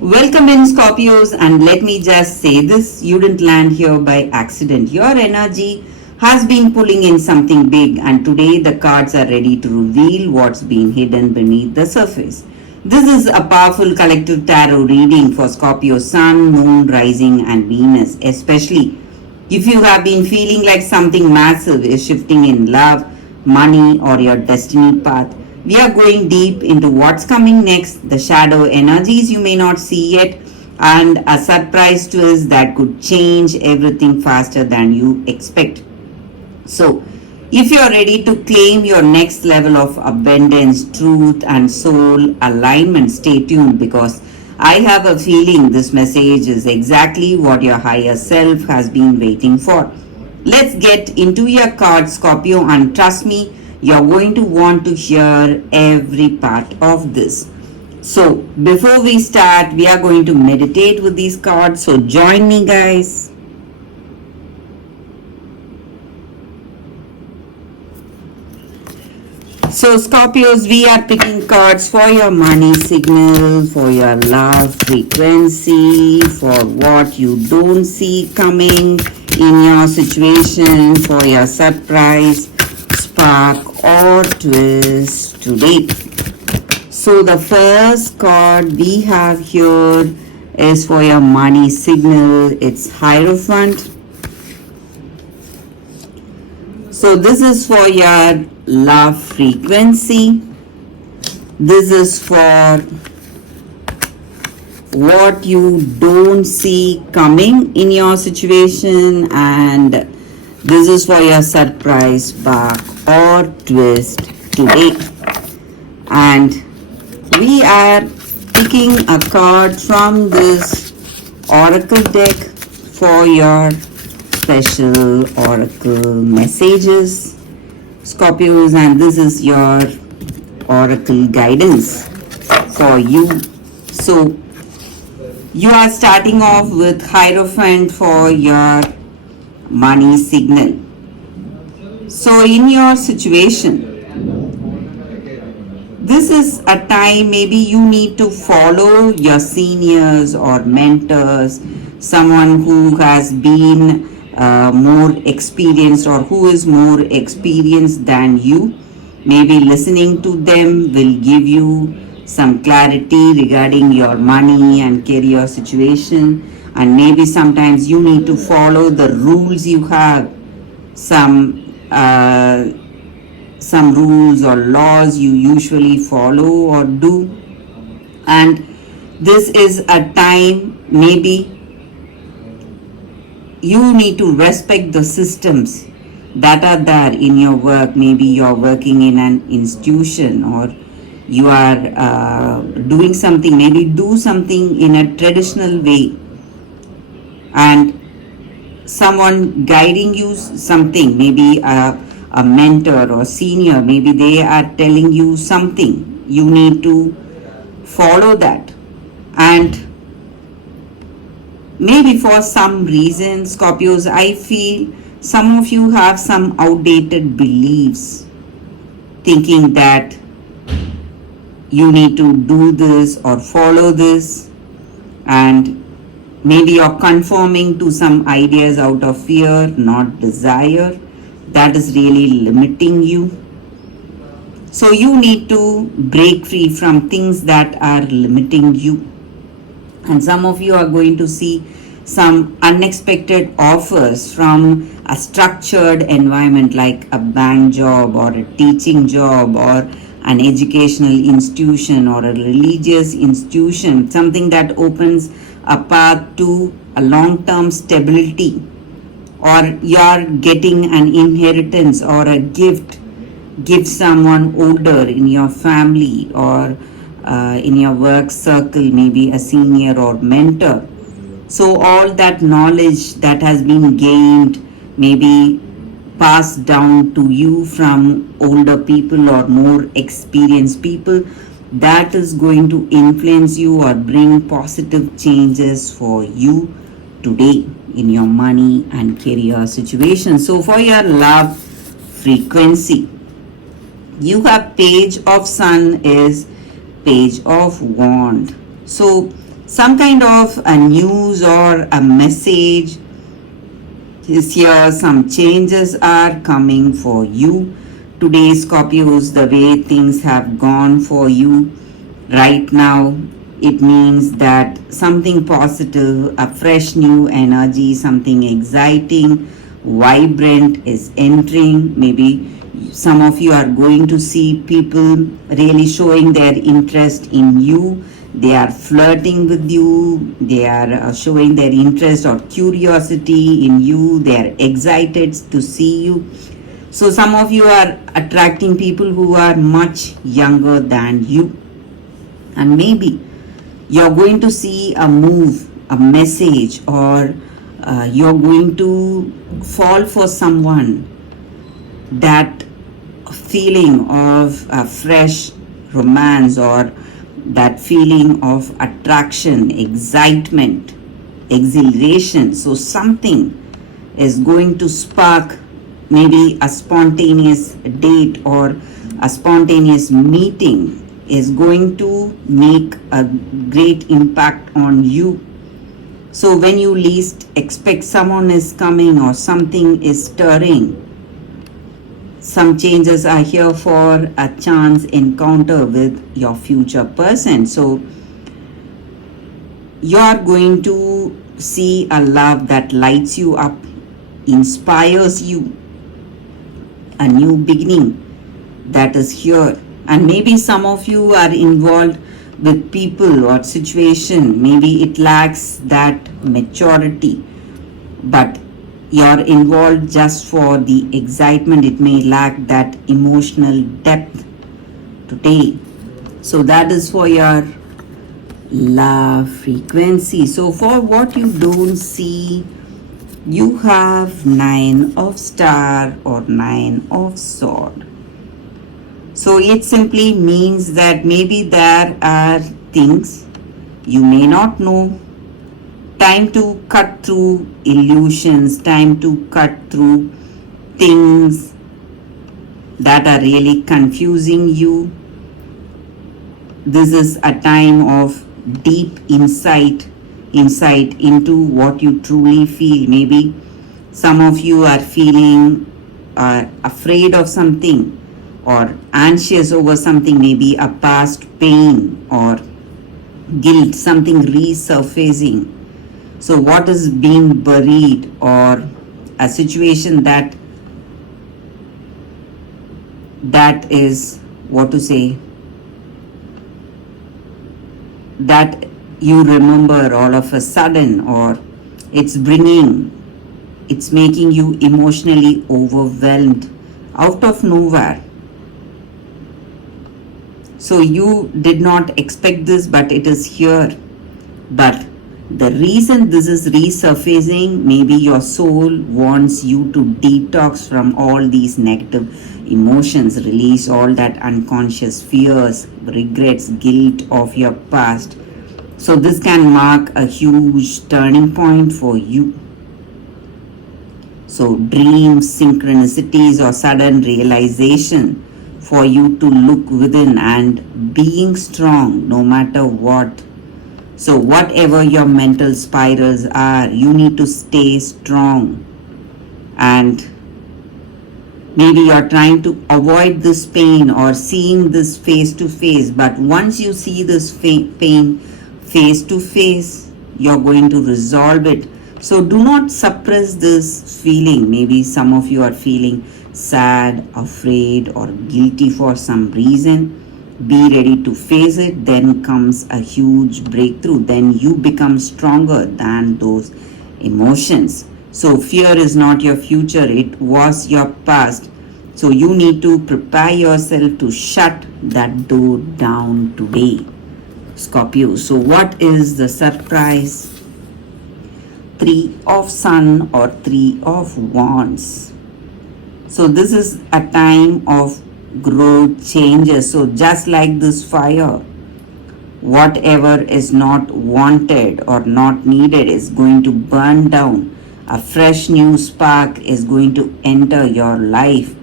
Welcome in Scorpios, and let me just say this, you didn't land here by accident. Your energy has been pulling in something big, and today the cards are ready to reveal what's been hidden beneath the surface. This is a powerful collective tarot reading for Scorpio Sun, Moon, Rising, and Venus, especially if you have been feeling like something massive is shifting in love, money, or your destiny path. We are going deep into what's coming next, the shadow energies you may not see yet, and a surprise twist that could change everything faster than you expect. So, if you're ready to claim your next level of abundance, truth, and soul alignment, stay tuned because I have a feeling this message is exactly what your higher self has been waiting for. Let's get into your card, Scorpio, and trust me, you're going to want to hear every part of this. So, before we start, we are going to meditate with these cards. So, join me, guys. So, Scorpios, we are picking cards for your money signal, for your love frequency, for what you don't see coming in your situation, for your surprise, spark, or twist today. So, the first card we have here is for your money signal. It's Hierophant. So this is for your love frequency. This is for what you don't see coming in your situation, and this is for your surprise spark or twist today. And we are picking a card from this oracle deck for your special oracle messages, Scorpios, and this is your oracle guidance for you. So you are starting off with Hierophant for your money signal. So in your situation, this is a time maybe you need to follow your seniors or mentors, someone who has been more experienced or who is more experienced than you. Maybe listening to them will give you some clarity regarding your money and career situation, and maybe sometimes you need to follow the rules you have, some rules or laws you usually follow or do. And this is a time maybe you need to respect the systems that are there in your work. Maybe you're working in an institution, or you are doing something, maybe do something in a traditional way, and someone guiding you something, maybe a mentor or senior, maybe they are telling you something, you need to follow that. And maybe for some reason, Scorpios, I feel some of you have some outdated beliefs, thinking that you need to do this or follow this, and maybe you're conforming to some ideas out of fear, not desire. That is really limiting you. So you need to break free from things that are limiting you. And some of you are going to see some unexpected offers from a structured environment like a bank job or a teaching job or an educational institution or a religious institution, something that opens a path to a long-term stability, or you're getting an inheritance or a give someone older in your family or in your work circle, maybe a senior or mentor. So all that knowledge that has been gained, maybe passed down to you from older people or more experienced people, that is going to influence you or bring positive changes for you today in your money and career situation. So for your love frequency, you have Page of Sun is Page of Wand. So Some kind of a news or a message is here. Some changes are coming for you today, Scorpios. The way things have gone for you right now, it means that something positive, a fresh new energy, something exciting, vibrant is entering. Maybe some of you are going to see people really showing their interest in you. They are flirting with you, they are showing their interest or curiosity in you, they are excited to see you. So some of you are attracting people who are much younger than you, and maybe you're going to see a move, a message, or you're going to fall for someone. That feeling of a fresh romance, or that feeling of attraction, excitement, exhilaration. So something is going to spark, maybe a spontaneous date or a spontaneous meeting is going to make a great impact on you. So when you least expect, someone is coming or something is stirring. Some changes are here for a chance encounter with your future person. So you're going to see a love that lights you up, inspires you, a new beginning that is here. And maybe some of you are involved with people or situation, maybe it lacks that maturity, but you're involved just for the excitement. It may lack that emotional depth today. So that is for your love frequency. So for what you don't see, you have 9 of star or 9 of sword. So it simply means that maybe there are things you may not know. Time to cut through illusions, time to cut through things that are really confusing you. This is a time of deep insight into what you truly feel. Maybe some of you are feeling afraid of something or anxious over something, maybe a past pain or guilt, something resurfacing. So what is being buried, or a situation that is, what to say, that you remember all of a sudden, or it's making you emotionally overwhelmed out of nowhere. So you did not expect this, but it is here. But the reason this is resurfacing, maybe your soul wants you to detox from all these negative emotions, release all that unconscious fears, regrets, guilt of your past. So this can mark a huge turning point for you. So dreams, synchronicities, or sudden realization for you to look within and being strong no matter what. So whatever your mental spirals are, you need to stay strong. And maybe you're trying to avoid this pain or seeing this face to face, but once you see this pain face to face, you're going to resolve it. So do not suppress this feeling. Maybe some of you are feeling sad, afraid, or guilty for some reason. Be ready to face it. Then comes a huge breakthrough. Then you become stronger than those emotions. So fear is not your future, it was your past. So you need to prepare yourself to shut that door down today, Scorpio. So what is the surprise? 3 of Sun or 3 of Wands. So this is a time of growth, changes. So just like this fire, whatever is not wanted or not needed is going to burn down. A fresh new spark is going to enter your life.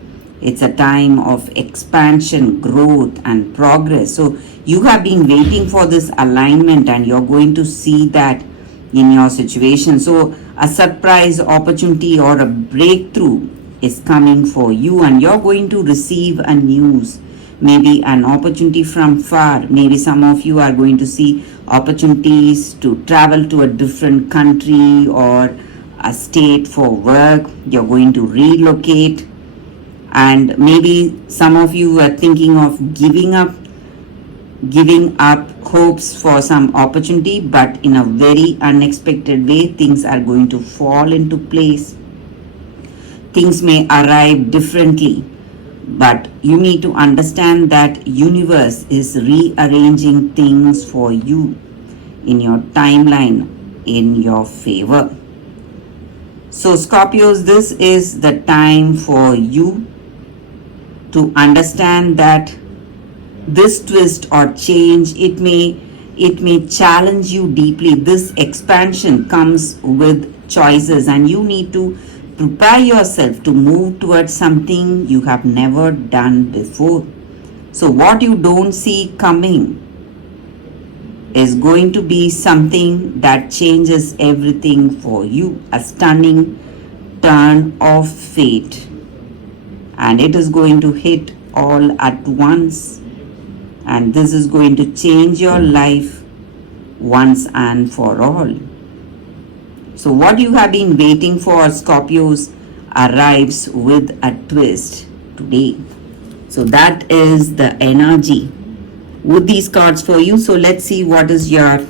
It's a time of expansion, growth, and progress. So you have been waiting for this alignment, and you're going to see that in your situation. So a surprise opportunity or a breakthrough is coming for you, and you're going to receive a news, maybe an opportunity from far. Maybe some of you are going to see opportunities to travel to a different country or a state for work. You're going to relocate, and maybe some of you are thinking of giving up hopes for some opportunity, but in a very unexpected way things are going to fall into place. Things may arrive differently, but you need to understand that universe is rearranging things for you in your timeline in your favor. So Scorpios, this is the time for you to understand that this twist or change, it may challenge you deeply. This expansion comes with choices, and you need to prepare yourself to move towards something you have never done before. So what you don't see coming is going to be something that changes everything for you, a stunning turn of fate, and it is going to hit all at once, and this is going to change your life once and for all. So what you have been waiting for, Scorpios, arrives with a twist today. So that is the energy with these cards for you. So let's see what is your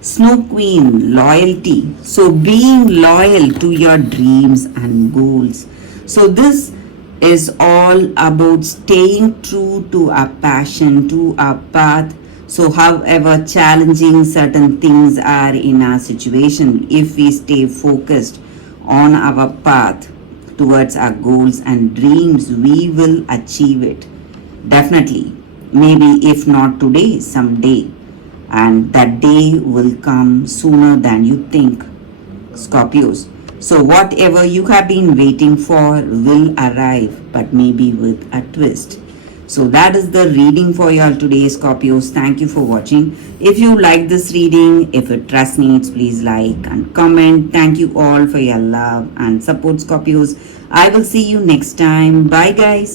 Snow Queen, loyalty. So being loyal to your dreams and goals. So this is all about staying true to our passion, to our path. So however challenging certain things are in our situation, if we stay focused on our path towards our goals and dreams, we will achieve it. Definitely. Maybe if not today, someday. And that day will come sooner than you think, Scorpios. So whatever you have been waiting for will arrive, but maybe with a twist. So that is the reading for you all today, Scorpios. Thank you for watching. If you like this reading, if it resonates, please like and comment. Thank you all for your love and support, Scorpios. I will see you next time. Bye, guys.